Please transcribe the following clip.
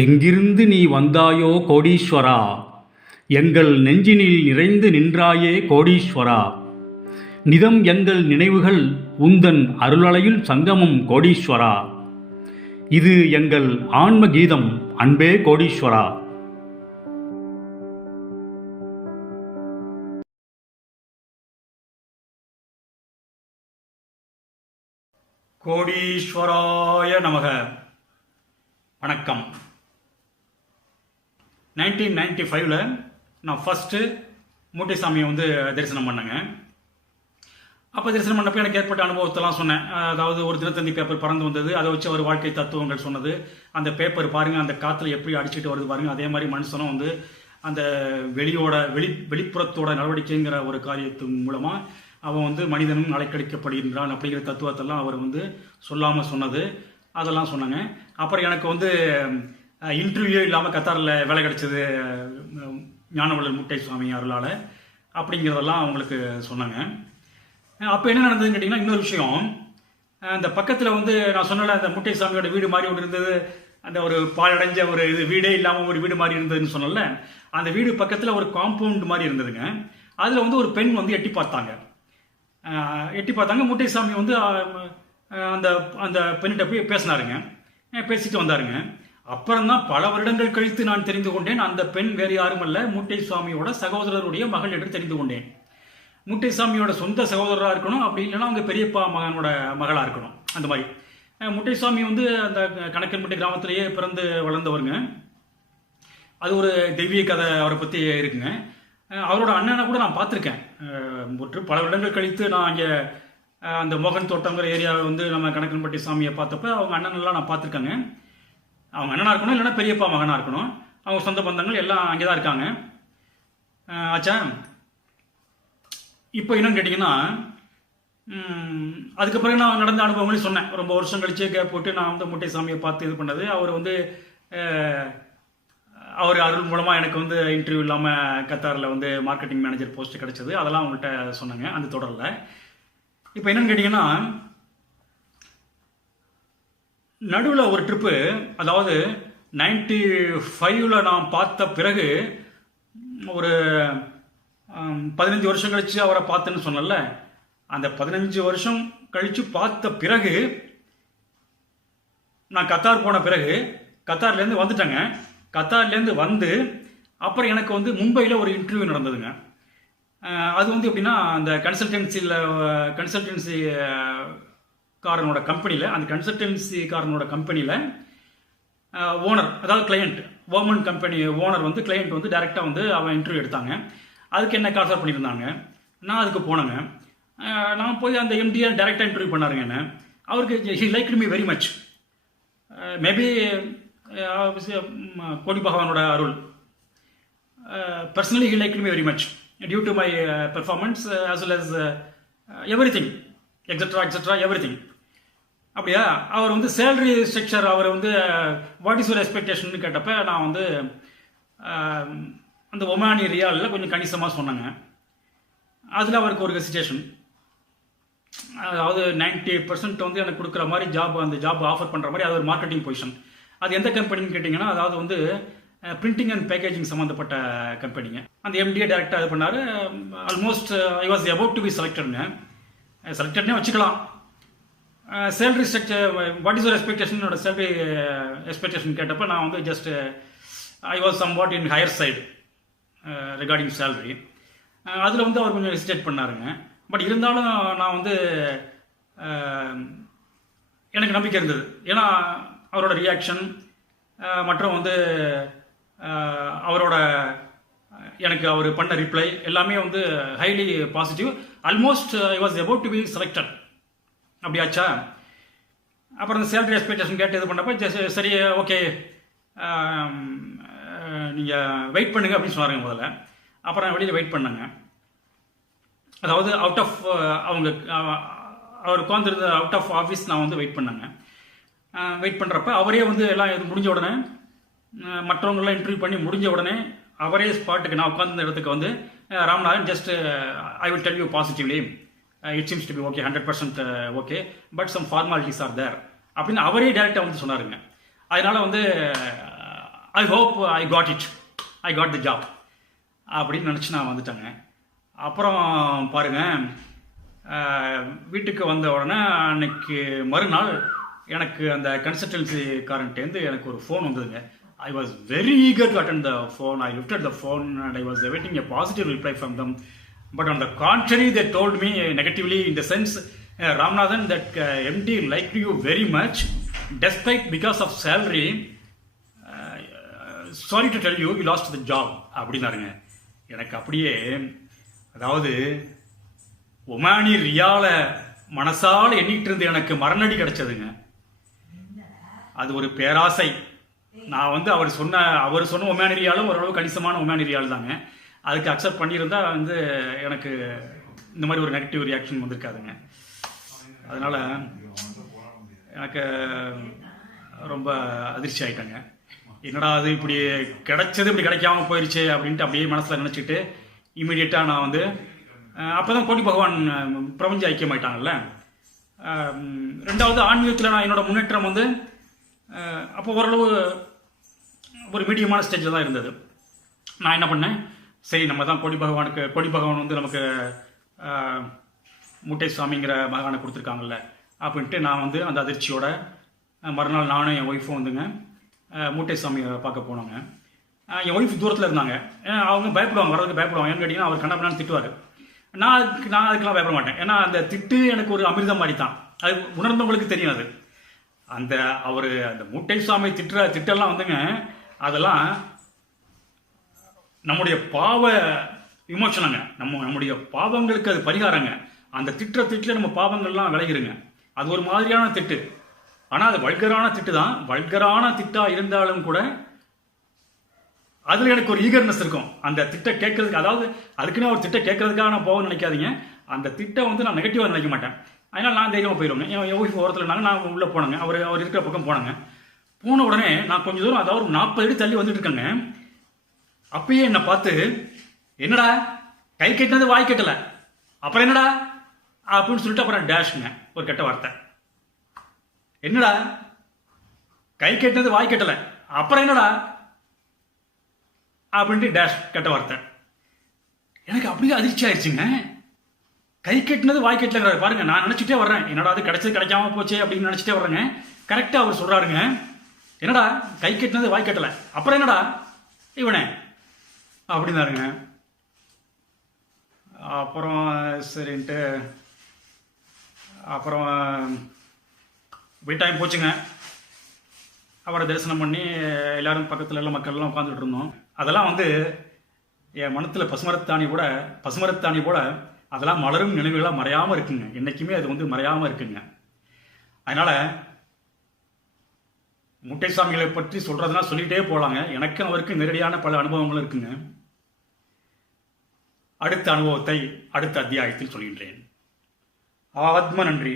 எங்கிருந்து நீ வந்தாயோ கோடீஸ்வரா, எங்கள் நெஞ்சினில் நிறைந்து நின்றாயே கோடீஸ்வரா. நிதம் எங்கள் நினைவுகள் உந்தன் அருளலையில் சங்கமம் கோடீஸ்வரா. இது எங்கள் ஆன்ம கீதம் அன்பே கோடீஸ்வரா. கோடீஸ்வராய நமக. வணக்கம். 1995 நான் ஃபஸ்ட்டு மூட்டை சாமியை தரிசனம் பண்ணேங்க. அப்போ தரிசனம் பண்ணப்போ எனக்கு ஏற்பட்ட அனுபவத்தெல்லாம் சொன்னேன். அதாவது ஒரு தினத்தந்தி பேப்பர் பறந்து வந்தது, அதை வச்சு அவர் வாழ்க்கை தத்துவங்கள் சொன்னது. அந்த பேப்பர் பாருங்கள், அந்த காற்றுல எப்படி அடிச்சுட்டு வருது பாருங்கள். அதே மாதிரி மனுஷனும் அந்த வெளிப்புறத்தோட நடவடிக்கைங்கிற ஒரு காரியத்தின் மூலமாக அவன் மனிதனும் அலைக்கழிக்கப்படுகின்றான் அப்படிங்கிற தத்துவத்தெல்லாம் அவர் சொல்லாமல் சொன்னது, அதெல்லாம் சொன்னாங்க. அப்புறம் எனக்கு இன்டர்வியூ இல்லாமல் கத்தாரில் வேலை கிடைச்சது ஞானவள்ளல் மூட்டை சுவாமி அருளால் அப்படிங்கிறதெல்லாம் அவங்களுக்கு சொன்னாங்க. அப்போ என்ன நடந்ததுன்னு கேட்டிங்கன்னா, இன்னொரு விஷயம், அந்த பக்கத்தில் நான் சொன்னல அந்த மூட்டை சாமியோட வீடு மாதிரி ஒன்று இருந்தது. அந்த ஒரு பாழடைஞ்ச ஒரு வீடே இல்லாமல் ஒரு வீடு மாதிரி இருந்ததுன்னு சொன்னல, அந்த வீடு பக்கத்தில் ஒரு காம்பவுண்ட் மாதிரி இருந்ததுங்க. அதில் ஒரு பெண் எட்டி பார்த்தாங்க. மூட்டை சாமி அந்த அந்த பெண்ணிட்ட போய் பேசினாருங்க, பேசிட்டு வந்தாருங்க. அப்புறம் தான் பல வருடங்கள் கழித்து நான் தெரிந்து கொண்டேன், அந்த பெண் வேறு யாரும் அல்ல, மூட்டை சுவாமியோட சகோதரருடைய மகள் என்று தெரிந்து கொண்டேன். மூட்டை சாமியோட சொந்த சகோதரராக இருக்கணும், அப்படி இல்லைன்னா அவங்க பெரியப்பா மகனோட மகளாக இருக்கணும். அந்த மாதிரி மூட்டை சாமி அந்த கணக்கன்பட்டி கிராமத்திலேயே பிறந்து வளர்ந்தவருங்க. அது ஒரு தெய்வீக கதை அவரை பற்றி இருக்குங்க. அவரோட அண்ணனை கூட நான் பார்த்துருக்கேன். பல வருடங்கள் கழித்து நான் அங்கே அந்த மோகன் தோட்டங்கிற ஏரியாவை நம்ம கணக்கன்பட்டி சாமியை பார்த்தப்ப அவங்க அண்ணனெல்லாம் நான் பார்த்துருக்கேங்க. அவங்க அண்ணனாக இருக்கணும், இல்லைன்னா பெரியப்பா மகனாக இருக்கணும். அவங்க சொந்த பந்தங்கள் எல்லாம் அங்கே தான் இருக்காங்க. ஆச்சா, இப்போ என்னன்னு கேட்டிங்கன்னா, அதுக்கு பிறகு நான் நடந்த அனுபவங்களையும் சொன்னேன். ரொம்ப வருஷம் கழிச்சு கேப் போட்டு நான் மூட்டை சாமியை பார்த்து இது பண்ணது. அவர் அவர் அருள் மூலமாக எனக்கு இன்டர்வியூ இல்லாமல் கத்தாரில் மார்க்கெட்டிங் மேனேஜர் போஸ்ட் கிடச்சிது. அதெல்லாம் அவங்கள்ட்ட சொன்னாங்க அந்த தொடரில். இப்போ என்னன்னு கேட்டிங்கன்னா, நடுவில் ஒரு ட்ரிப்பு, அதாவது 95 நான் பார்த்த பிறகு ஒரு 15 வருஷம் கழித்து அவரை பார்த்தேன்னு சொன்னல, அந்த 15 வருஷம் கழித்து பார்த்த பிறகு நான் கத்தார் போன பிறகு கத்தார்லேருந்து வந்துட்டேங்க. கத்தார்லேருந்து அப்புறம் எனக்கு மும்பையில் ஒரு இன்டர்வியூ நடந்ததுங்க. அது எப்படின்னா, அந்த கன்சல்டன்சி காரனோட கம்பெனியில், அந்த கன்சல்டன்சிக்காரனோட கம்பெனியில் ஓனர், அதாவது client, government company owner client டைரெக்டாக அவன் இன்டர்வியூ எடுத்தாங்க. அதுக்கு என்ன கால்ஃபர் பண்ணியிருந்தாங்க. நான் அதுக்கு போனேங்க. நான் போய் அந்த எம்டியை டைரெக்டாக இன்டர்வியூ பண்ணாருங்க என்ன. அவருக்கு he like me very much. Maybe கோடி பகவானோட அருள். Personally he like me very much due to my performance as well as everything etcetera everything. அப்படியா, அவர் சேலரி ஸ்ட்ரக்சர், அவர் வாட் இஸ் யுவர் எக்ஸ்பெக்டேஷன் கேட்டப்ப நான் அந்த ஒமானி ரியாலில் கொஞ்சம் கணிசமாக சொன்னாங்க. அதில் அவருக்கு ஒரு ஹெசிடேஷன். அதாவது 90% எனக்கு கொடுக்குற மாதிரி அந்த ஜாப் ஆஃபர் பண்ணுற மாதிரி அது ஒரு மார்க்கெட்டிங் பொசிஷன். அது எந்த கம்பெனின்னு கேட்டிங்கன்னா, அதாவது பிரிண்டிங் அண்ட் பேக்கேஜிங் சம்மந்தப்பட்ட கம்பெனிங்க. அந்த எம்டிஏ டேரெக்டாக இது பண்ணார். Almost I was about to be செலக்டட்னே வச்சுக்கலாம். Salary structure, what is your எக்ஸ்பெக்டேஷனோட சேலரி எக்ஸ்பெக்டேஷன் கேட்டப்போ நான் just I was somewhat in higher side regarding salary. அதில் அவர் கொஞ்சம் ஹெசிடேட் பண்ணாருங்க. பட் இருந்தாலும் நான் எனக்கு நம்பிக்கை இருந்தது. ஏன்னா அவரோட ரியாக்ஷன் மற்றும் அவரோட எனக்கு அவர் பண்ண ரிப்ளை எல்லாமே highly positive. Almost I was about to be selected. அப்படியாச்சா. அப்புறம் அந்த சேலரி எக்ஸ்பெக்டேஷன் கேட்டு இது பண்ணப்போ சரி, ஓகே, நீங்கள் வெயிட் பண்ணுங்க அப்படின்னு சொன்னாருங்க முதல்ல. அப்புறம் வெளியில் வெயிட் பண்ணாங்க. அதாவது அவுட் ஆஃப் அவர் உட்காந்துருந்த அவுட் ஆஃப் ஆஃபீஸ் நான் வெயிட் பண்ணாங்க. வெயிட் பண்ணுறப்ப அவரே எல்லாம் இது முடிஞ்ச உடனே, மற்றவங்களாம் இன்டர்வியூ பண்ணி முடிஞ்ச உடனே அவரே ஸ்பாட்டுக்கு, நான் உட்கார்ந்த இடத்துக்கு Ramnathan, just I will tell you positively, it seems to be okay, 100% okay, but some formalities are there அப்படின்னு அவரே டேரெக்டாக சொன்னாருங்க. அதனால் I hope I got it, I got the job அப்படின்னு நினச்சி நான் வந்துட்டேங்க. அப்புறம் பாருங்கள், வீட்டுக்கு வந்த உடனே அன்னைக்கு மறுநாள் எனக்கு அந்த கன்சல்டன்சிக்காரன்ட்டேருந்து எனக்கு ஒரு ஃபோன் வந்ததுங்க. I was very eager to attend the phone. I lifted the phone and I was awaiting a positive reply from them. But on the contrary, they told me negatively in the sense, Ramanathan, that MD liked you very much, despite because of salary. Sorry to tell you, you lost the job. அப்படின்னாருங்க. எனக்கு அப்படியே, அதாவது Omani ரியால மனசால எண்ணிட்டு இருந்து எனக்கு மரணடி கிடைச்சதுங்க. அது ஒரு பேராசை. நான் வந்து அவர் சொன்ன ஒமானி ரியாலும் ஓரளவு கணிசமான ஒமானி ரியால் தாங்க. அதுக்கு அக்செப்ட் பண்ணியிருந்தா வந்து எனக்கு இந்த மாதிரி ஒரு நெகட்டிவ் ரியாக்ஷன் வந்திருக்காதுங்க. அதனால எனக்கு ரொம்ப அதிர்ச்சி ஆயிட்டாங்க. என்னடா அது இப்படி கிடைச்சது இப்படி கிடைக்காம போயிடுச்சு அப்படின்ட்டு அப்படியே மனசில் நினச்சிட்டு இமீடியட்டாக நான் வந்து அப்போ தான் கோடி பகவான் பிரபஞ்ச ஐக்கியமாயிட்டாங்கல்ல. ரெண்டாவது ஆன்மீகத்தில் நான் என்னோட முன்னேற்றம் வந்து அப்போ ஓரளவு ஒரு மீடியமான ஸ்டேஜில் தான் இருந்தது. நான் என்ன பண்ணேன், சரி நம்ம தான் கோடி பகவான் வந்து நமக்கு மூட்டை சுவாமிங்கிற மகானை கொடுத்துருக்காங்கல்ல அப்படின்ட்டு நான் வந்து அந்த அதிர்ச்சியோட மறுநாள் நானும் என் ஒய்ஃபும் வந்துங்க மூட்டை சுவாமியை பார்க்க போனோங்க. என் ஒய்ஃப் தூரத்தில் இருந்தாங்க. அவங்க பயப்படுவாங்க, வர்றதுக்கு பயப்படுவாங்க. ஏன்னு கேட்டிங்கன்னா அவர் கண்ணா திட்டுவார். நான் அதுக்கெல்லாம் பயப்பட மாட்டேன். ஏன்னா அந்த திட்டு எனக்கு ஒரு அமிர்தம் மாதிரி தான். அது உணர்ந்தவங்களுக்கு தெரியும். அது அந்த மூட்டை சுவாமி திட்டெல்லாம் வந்துங்க, அதெல்லாம் நம்முடைய பாவ விமோசனங்க. நம்முடைய பாவங்களுக்கு அது பரிகாரங்க. அந்த திட்டில் நம்ம பாவங்கள்லாம் விளையிருங்க. அது ஒரு மாதிரியான திட்டு. ஆனால் அது வல்கரான திட்டு தான். வல்கரான திட்டா இருந்தாலும் கூட அதில் எனக்கு ஒரு ஈகர்னஸ் இருக்கும். அந்த திட்டை கேட்கறதுக்கு, அதாவது அதுக்குன்னு ஒரு திட்டை கேட்கறதுக்காக நான் போக நினைக்காதீங்க. அந்த திட்டை வந்து நான் நெகட்டிவாக நினைக்க மாட்டேன். அதனால் நான் தைரியமாக போயிடுவேங்க. என் ஒய்ஃப் ஓரத்தில் இருந்தாங்க, நான் உள்ளே போனேங்க. அவர் இருக்கிற பக்கம் போனேங்க. போன உடனே நான் கொஞ்சம் தூரம், அதாவது ஒரு 40 அடி தள்ளி வந்துட்டு இருக்கேங்க. அப்பயே என்னை பார்த்து, என்னடா கை கட்டினது வாய் கட்டலை, அப்புறம் என்னடா அப்படின்னு சொல்லிட்டு அப்புறம் டேஷ்ங்க ஒரு கெட்ட வார்த்தை. என்னடா கை கட்டினது வாய் கட்டலை, அப்புறம் என்னடா அப்படின்ட்டு டேஷ் கெட்ட வார்த்தை. எனக்கு அப்படியே அதிர்ச்சி ஆயிடுச்சுங்க. கை கட்டினது வாய் கட்டலங்கிறாரு பாருங்க. நான் நினைச்சிட்டே வர்றேன், என்னடா அது கிடைச்சது கிடைக்காம போச்சே அப்படின்னு நினைச்சிட்டே வர்றேங்க. கரெக்டா அவர் சொல்றாருங்க, என்னடா கை கட்டினது வாய் கட்டல, அப்புறம் என்னடா இவனே அப்படின்னாருங்க. அப்புறம் சரின்ட்டு அப்புறம் டைம் போச்சுங்க. அவரை தரிசனம் பண்ணி எல்லாரும் பக்கத்தில் எல்லாம் மக்கள்லாம் உட்காந்துட்டு இருந்தோம். அதெல்லாம் வந்து என் மனத்தில் பசுமரத்தாணி போல அதெல்லாம் மலரும் நினைவுகளாக மறையாமல் இருக்குங்க. என்றைக்குமே அது வந்து மறையாமல் இருக்குங்க. அதனால் மூட்டை சாமிகளை பற்றி சொல்கிறதுனா சொல்லிகிட்டே போகலாங்க. எனக்கும் அவருக்கு நேரடியான பல அனுபவங்களும் இருக்குங்க. அடுத்த அனுபவத்தை அடுத்த அத்தியாயத்தில் சொல்கின்றேன். ஆத்ம நன்றி.